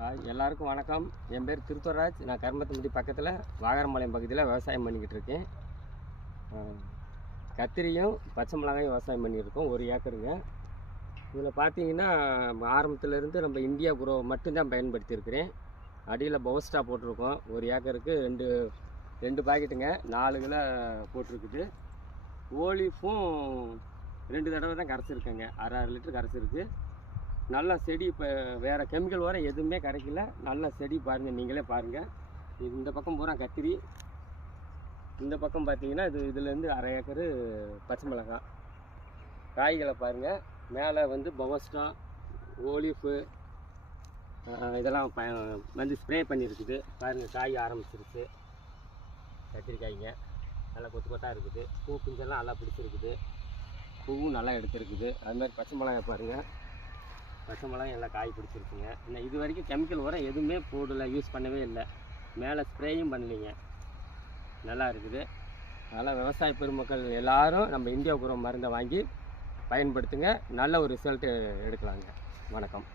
Hi எல்லாருக்கும் வணக்கம். என் பேர் திருத்தராஜ் நான் கர்மத்தம்பட்டி பக்கத்தில் வாகரம்பாளையம் பகுதியில் விவசாயம் பண்ணிக்கிட்டு இருக்கேன். கத்திரியும் பச்சை மிளகாயும் விவசாயம் பண்ணியிருக்கோம். ஒரு ஏக்கருங்க. இதில் பார்த்தீங்கன்னா ஆரம்பத்துலேருந்து நம்ம இந்தியா குரோ மட்டும்தான் பயன்படுத்தியிருக்கிறேன். அடியில் பவுஸ்டா போட்டிருக்கோம். ஒரு ஏக்கருக்கு ரெண்டு ரெண்டு பாக்கெட்டுங்க. நாலு கிலோ போட்டிருக்குது. ஓலிஃபும் ரெண்டு தடவை தான் கரைச்சிருக்கேங்க. அரை அரை லிட்டர் கரைச்சிருக்கு. நல்லா செடி இப்போ வேறு கெமிக்கல் உரம் எதுவுமே கிடைக்கல. நல்ல செடி பாருங்கள் நீங்களே பாருங்கள் இது இந்த பக்கம் பூரா கத்திரி. இந்த பக்கம் பார்த்தீங்கன்னா இது இதுலேருந்து அரை ஏக்கரு பச்சை மிளகாய் காய்களை பாருங்கள் மேலே வந்து பவஸ்டா ஓலிஃபு இதெல்லாம் ப வந்து ஸ்ப்ரே பண்ணியிருக்குது பாருங்கள் காய் ஆரம்பிச்சிருச்சு. கத்திரிக்காய்ங்க. நல்லா கொத்து கொத்தாக இருக்குது. பூ பிஞ்செல்லாம் நல்லா பிடிச்சிருக்குது. பூவும் நல்லா எடுத்துருக்குது. அது மாதிரி பச்சை மிளகாய் பாருங்கள் பச்சை எல்லாம் காய் பிடிச்சிருக்குங்க இன்னும் இது வரைக்கும் கெமிக்கல் உரம் எதுவுமே போடல யூஸ் பண்ணவே இல்லை. மேலே ஸ்ப்ரேயும் பண்ணலைங்க. நல்லா இருக்குது. அதனால் விவசாய பெருமக்கள் எல்லாரும் நம்ம இந்தியா உரம் மருந்தை வாங்கி பயன்படுத்துங்க. நல்ல ஒரு ரிசல்ட்டு எடுக்கலாங்க. வணக்கம்.